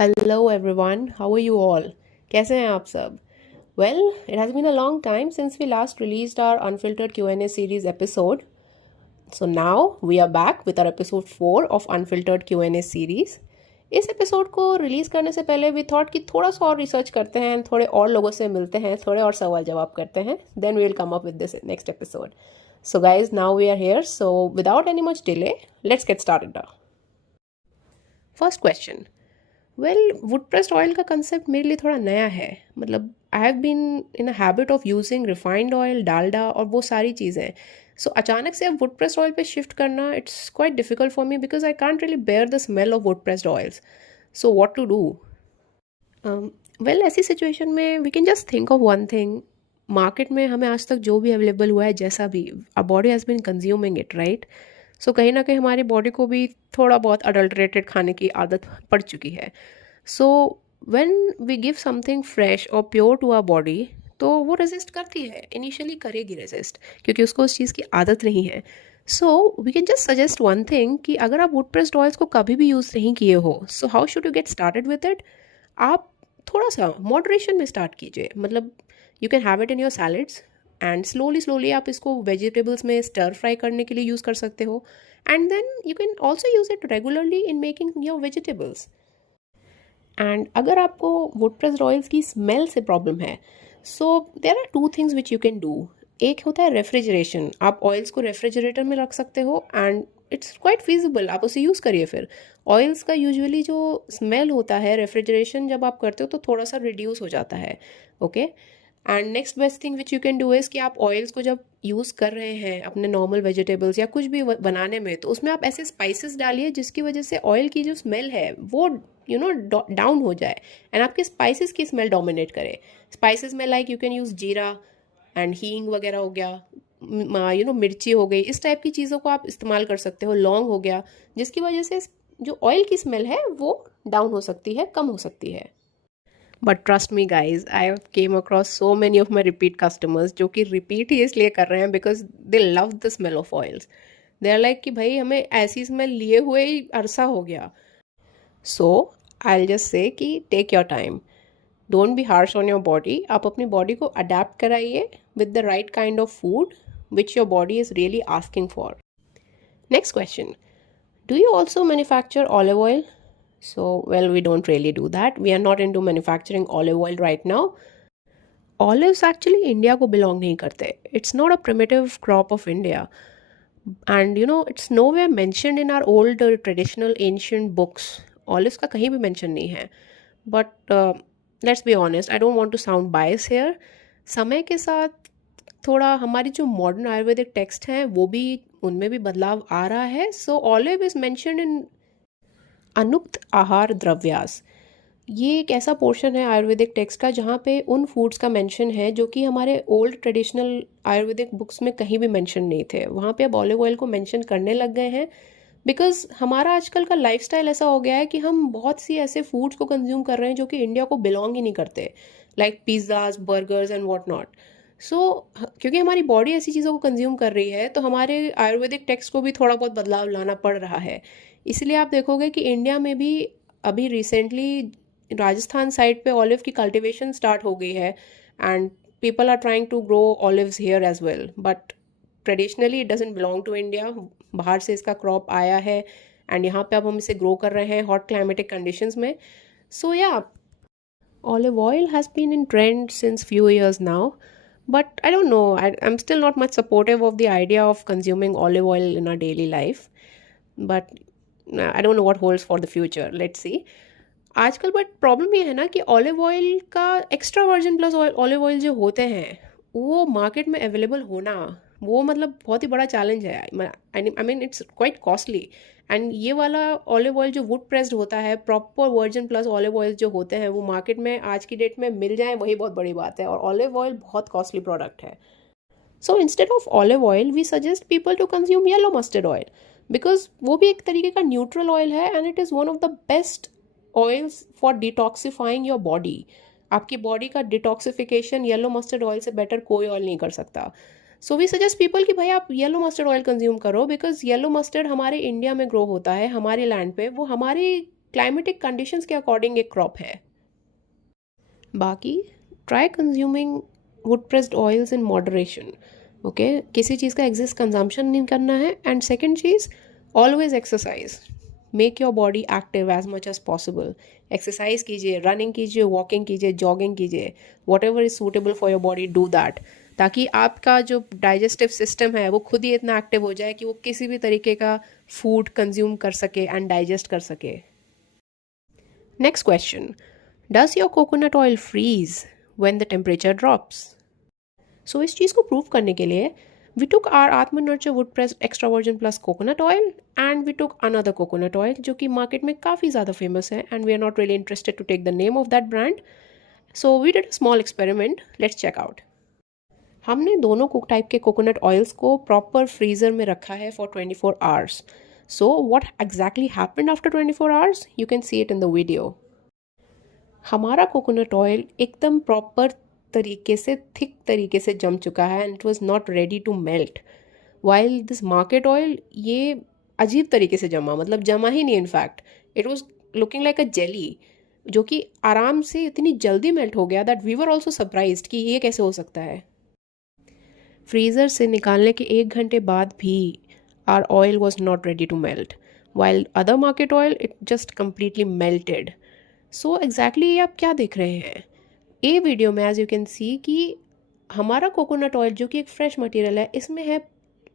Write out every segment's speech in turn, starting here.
Hello everyone, how are you all. कैसे हैं आप सब? Well, it has been a long time since we last released our unfiltered Q&A series episode. So now we are back with our episode 4 of Unfiltered Q&A series. इस episode को release करने से पहले we thought कि थोड़ा सा और research करते हैं, थोड़े और लोगों से मिलते हैं, थोड़े और सवाल जवाब करते हैं, then we will come up with this next episode. So guys, now we are here, so without any much delay let's get started. First question. Well, wood pressed oil का कंसेप्ट मेरे लिए थोड़ा नया है. मतलब I have been in a habit of using refined oil, Dalda और वो सारी चीज़ें. सो अचानक से अब वुड प्रेस्ड ऑयल पे शिफ्ट करना, it's quite difficult for me because I can't really bear the smell of wood pressed oils. So what to do? Well, ऐसी सिचुएशन में we can just think of one thing. Market में हमें आज तक जो भी available हुआ है, जैसा भी, a body has been consuming it, right? So कहीं ना कहीं हमारी बॉडी को भी थोड़ा बहुत अडल्ट्रेटेड खाने की आदत पड़ चुकी है. So when we give something fresh और प्योर टू आवर बॉडी, तो वो रेजिस्ट करती है, इनिशियली करेगी रेजिस्ट, क्योंकि उसको उस चीज़ की आदत नहीं है. So we can just suggest one thing कि अगर आप वुड प्रेस्ड ऑयल्स को कभी भी यूज़ नहीं किए हो, so how should you get started with it? आप थोड़ा सा मॉडरेशन में स्टार्ट कीजिए. मतलब you can have it in your salads, and slowly slowly आप इसको वेजिटेबल्स में स्टर फ्राई करने के लिए यूज़ कर सकते हो. And then you can also use it regularly in making your vegetables. And अगर आपको वुड प्रेस्ड ऑयल्स की स्मेल से प्रॉब्लम है, so there are two things which you can do. एक होता है रेफ्रिजरेशन. आप ऑयल्स को रेफ्रिजरेटर में रख सकते हो एंड इट्स क्वाइट फिजिबल, आप उसे यूज़ करिए. फिर ऑयल्स का यूजुअली जो स्मेल होता है, रेफ्रिजरेशन जब आप करते हो तो थोड़ा सा रिड्यूस हो जाता है. Okay. And next best thing which you can do is कि आप ऑयल्स को जब यूज़ कर रहे हैं अपने नॉर्मल वेजिटेबल्स या कुछ भी बनाने में, तो उसमें आप ऐसे स्पाइसेस डालिए जिसकी वजह से ऑयल की जो स्मेल है वो डाउन हो जाए एंड आपके स्पाइसेस की स्मेल डोमिनेट करे. स्पाइसेस में लाइक यू कैन यूज़ जीरा एंड हींग वगैरह हो गया, मिर्ची हो गई, इस टाइप की चीज़ों को आप इस्तेमाल कर सकते हो. लौंग हो गया, जिसकी वजह से जो ऑयल की स्मेल है वो डाउन हो सकती है, कम हो सकती है. But trust me guys, I came across so many of my repeat customers जो कि रिपीट ही इसलिए कर रहे हैं because they love the smell of oils. They are like कि भाई हमें ऐसी स्मेल लिए हुए ही अरसा हो गया. सो आई विल जस्ट से कि take your time, don't be harsh on your body. आप अपनी बॉडी को अडेप्ट कराइए with the right kind of food which your body is really asking for. Next question. Do you also manufacture olive oil? So, well, we don't really do that. We are not into manufacturing olive oil right now. Olives actually India को belong नहीं करते. It's not a primitive crop of India. And it's nowhere mentioned in our old traditional ancient books. Olives का कहीं भी mention नहीं है. But let's be honest, I don't want to sound biased here. समय के साथ थोड़ा हमारी जो मॉडर्न आयुर्वेदिक टेक्स्ट हैं वो भी, उनमें भी बदलाव आ रहा है. सो ऑलिव इज मेंशन्ड इन अनुक्त आहार द्रव्यास. ये एक ऐसा पोर्शन है आयुर्वेदिक टेक्स्ट का जहाँ पे उन फूड्स का मेंशन है जो कि हमारे ओल्ड ट्रेडिशनल आयुर्वेदिक बुक्स में कहीं भी मेंशन नहीं थे. वहाँ पे अब ऑलिव ऑयल को मेंशन करने लग गए हैं बिकॉज हमारा आजकल का लाइफस्टाइल ऐसा हो गया है कि हम बहुत सी ऐसे फूड्स को कंज्यूम कर रहे हैं जो कि इंडिया को बिलोंग ही नहीं करते, like pizzas, burgers and what not. So क्योंकि हमारी बॉडी ऐसी चीज़ों को कंज्यूम कर रही है तो हमारे आयुर्वेदिक टेक्स्ट को भी थोड़ा बहुत बदलाव लाना पड़ रहा है. इसलिए आप देखोगे कि इंडिया में भी अभी रिसेंटली राजस्थान साइड पे ऑलिव की कल्टीवेशन स्टार्ट हो गई है and people are trying to grow olives here as well. But traditionally it doesn't belong to India. बाहर से इसका क्रॉप आया है एंड यहाँ पे अब हम इसे ग्रो कर रहे हैं हॉट क्लाइमेटिक कंडीशंस में. सो या, olive oil has been in trend since few years now, but I don't know, I'm still not much supportive of the idea of consuming olive oil in our daily life, but I don't know what holds for the future. Let's see. आजकल but problem ये है ना कि olive oil का extra virgin plus olive oil जो होते हैं वो मार्केट में अवेलेबल होना, वो मतलब बहुत ही बड़ा चैलेंज है. I mean it's quite costly. And ये वाला ऑलिव ऑयल जो वुड प्रेस्ड होता है, proper virgin plus olive oil जो होते हैं, वो मार्केट में आज की डेट में मिल जाए वही बहुत बड़ी बात है. और ऑलिव ऑयल बहुत कॉस्टली प्रोडक्ट है. So instead of olive oil we suggest people to consume yellow mustard oil because वो भी एक तरीके का न्यूट्रल ऑयल है and it is one of the best oils for detoxifying your body. आपकी body का detoxification yellow mustard oil से better कोई ऑयल नहीं कर सकता. सो वी सजेस्ट पीपल कि भाई आप येलो मस्टर्ड ऑयल कंज्यूम करो बिकॉज येलो मस्टर्ड हमारे इंडिया में ग्रो होता है, हमारे लैंड पे. वो हमारी क्लाइमेटिक कंडीशंस के अकॉर्डिंग एक क्रॉप है। बाकी try consuming wood pressed oils in moderation. Okay, किसी चीज़ का एक्सेस कंजम्पशन नहीं करना है। एंड सेकेंड चीज़, always exercise, make your body active as much as possible. Exercise कीजिए, रनिंग कीजिए, वॉकिंग कीजिए, जॉगिंग कीजिए, what ever is suitable for your body, do that, ताकि आपका जो डाइजेस्टिव सिस्टम है वो खुद ही इतना एक्टिव हो जाए कि वो किसी भी तरीके का फूड कंज्यूम कर सके एंड डाइजेस्ट कर सके। Next question, does your coconut oil freeze when the temperature drops? So इस चीज़ को प्रूव करने के लिए we took our Atma Nurture wood pressed extra virgin plus coconut oil and we took another coconut oil जो कि market में काफ़ी ज़्यादा फेमस है and we are not really interested to take the name of that brand. So we did a small experiment. Let's check out. हमने दोनों type के coconut oils को प्रॉपर फ्रीज़र में रखा है for 24 hours. So what exactly happened after 24 hours? You can see it in the video. हमारा coconut oil एकदम proper तरीके से, थिक तरीके से जम चुका है and it was not ready to melt. While this market oil ये अजीब तरीके से जमा, मतलब जमा ही नहीं, in fact it was looking like a jelly, जो कि आराम से इतनी जल्दी मेल्ट हो गया that we were also surprised कि ये कैसे हो सकता है। फ्रीज़र से निकालने के 1 घंटे बाद भी our oil was not ready to melt, while other market oil it just completely melted. So exactly आप क्या देख रहे हैं ये वीडियो में? एज यू कैन सी कि हमारा कोकोनट ऑयल जो कि एक फ्रेश मटेरियल है, इसमें है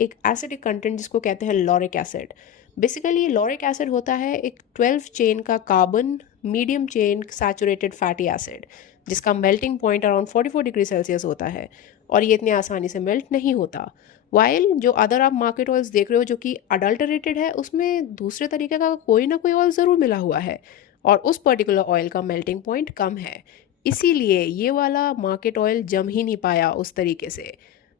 एक एसिडिक कंटेंट जिसको कहते हैं लॉरिक एसिड। बेसिकली ये लॉरिक एसिड होता है एक 12 चेन का carbon medium chain saturated fatty acid, जिसका melting point around 44 degree Celsius होता है और ये इतनी आसानी से मेल्ट नहीं होता। वाइल जो अदर आप मार्केट ऑयल्स देख रहे हो जो कि अडल्टरेटेड है, उसमें दूसरे तरीके का कोई ना कोई ऑयल ज़रूर मिला हुआ है और उस पर्टिकुलर ऑयल का मेल्टिंग पॉइंट कम है, इसीलिए ये वाला मार्केट ऑयल जम ही नहीं पाया उस तरीके से।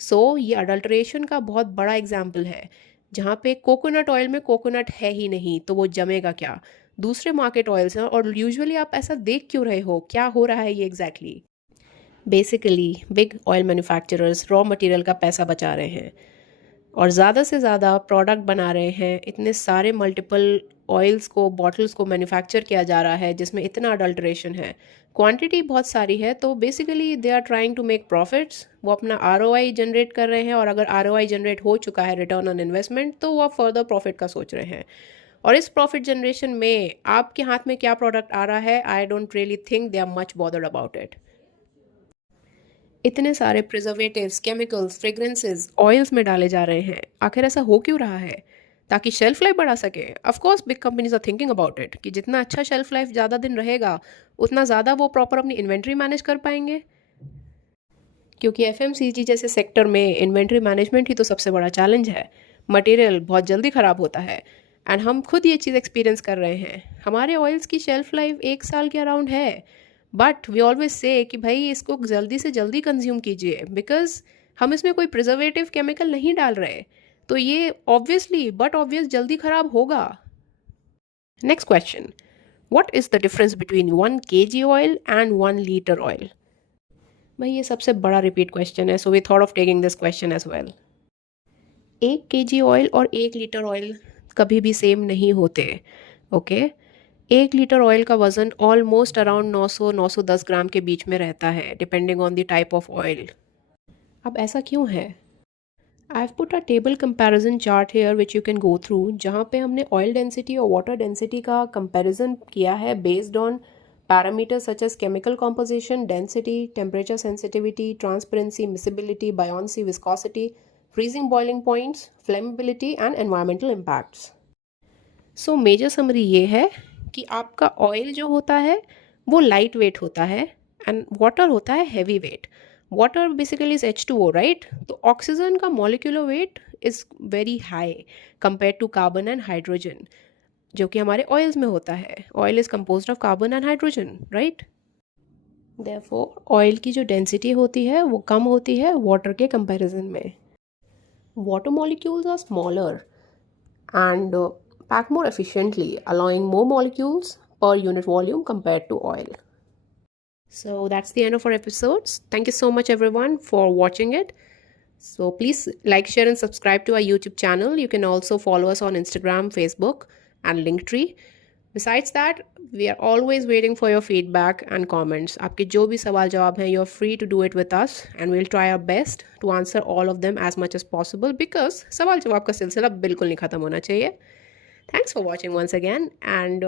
सो ये अडल्ट्रेशन का बहुत बड़ा एग्जाम्पल है, जहाँ पे कोकोनट ऑयल में कोकोनट है ही नहीं तो वो जमेगा क्या। दूसरे मार्केट ऑयल्स हैं और यूजुअली आप ऐसा देख क्यों रहे हो, क्या हो रहा है ये exactly? Basically big oil manufacturers raw material का पैसा बचा रहे हैं और ज़्यादा से ज़्यादा प्रोडक्ट बना रहे हैं। इतने सारे मल्टीपल ऑयल्स को, बॉटल्स को मैन्युफैक्चर किया जा रहा है जिसमें इतना अडल्ट्रेशन है, क्वांटिटी बहुत सारी है, तो basically they are trying to make profits. वो अपना ROI जनरेट कर रहे हैं और अगर ROI जनरेट हो चुका है, रिटर्न ऑन इन्वेस्टमेंट, तो वो फर्दर प्रॉफिट का सोच रहे हैं। और इस प्रॉफिट जनरेशन में आपके हाथ में क्या प्रोडक्ट आ रहा है, I don't really think they are much bothered about it. इतने सारे प्रिजर्वेटिव्स, केमिकल्स, फ्रेग्रेंसेस ऑयल्स में डाले जा रहे हैं, आखिर ऐसा हो क्यों रहा है? ताकि शेल्फ लाइफ बढ़ा सके। Of course big companies are thinking about it कि जितना अच्छा शेल्फ लाइफ ज़्यादा दिन रहेगा उतना ज़्यादा वो प्रॉपर अपनी इन्वेंट्री मैनेज कर पाएंगे, क्योंकि FMCG जैसे सेक्टर में इन्वेंट्री मैनेजमेंट ही तो सबसे बड़ा चैलेंज है। मटेरियल बहुत जल्दी ख़राब होता है एंड हम खुद ये चीज़ एक्सपीरियंस कर रहे हैं। हमारे ऑयल्स की शेल्फ लाइफ 1 साल के अराउंड है, बट वी ऑलवेज से कि भाई इसको जल्दी से जल्दी कंज्यूम कीजिए, बिकॉज हम इसमें कोई प्रिजर्वेटिव केमिकल नहीं डाल रहे, तो ये ऑब्वियसली बट ऑब्वियस जल्दी ख़राब होगा। Next question, what is the difference between 1 kg oil and 1 litre oil? भाई ये सबसे बड़ा रिपीट क्वेश्चन है, so we thought of taking this question as well. 1 kg oil और 1 लीटर ऑयल कभी भी सेम नहीं होते। ओके 1 लीटर ऑयल का वज़न ऑलमोस्ट अराउंड 900-910 ग्राम के बीच में रहता है, depending on the type of oil. अब ऐसा क्यों है? I have put a table comparison chart here which you can go through, जहाँ पे हमने ऑयल डेंसिटी और वाटर डेंसिटी का कंपैरिजन किया है based on parameters such as chemical composition, density, temperature sensitivity, transparency, miscibility, buoyancy, viscosity, freezing boiling points, flammability and environmental impacts. So major summary ये है कि आपका ऑयल जो होता है वो लाइट वेट होता है एंड वाटर होता है heavy weight. Water basically is H2O, right? तो ऑक्सीजन का molecular weight is very high compare to carbon and hydrogen, जो कि हमारे ऑयल्स में होता है। Oil is composed of carbon and hydrogen, right? Therefore oil की जो डेंसिटी होती है वो कम होती है वाटर के कंपैरिजन में। Water molecules are smaller and pack more efficiently, allowing more molecules per unit volume compared to oil. So that's the end of our episodes. Thank you so much everyone for watching it. So please like, share and subscribe to our YouTube channel. You can also follow us on Instagram, Facebook and Linktree. Besides that, we are always waiting for your feedback and comments. आपके जो भी सवाल जवाब हैं, you're free to do it with us and we'll try our best to answer all of them as much as possible because सवाल जवाब का सिलसिला बिल्कुल नहीं ख़त्म होना चाहिए. Thanks for watching once again, and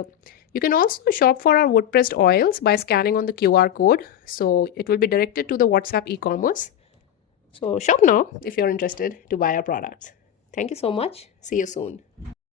you can also shop for our wood pressed oils by scanning on the QR code. So it will be directed to the WhatsApp e-commerce. So shop now if you're interested to buy our products. Thank you so much. See you soon.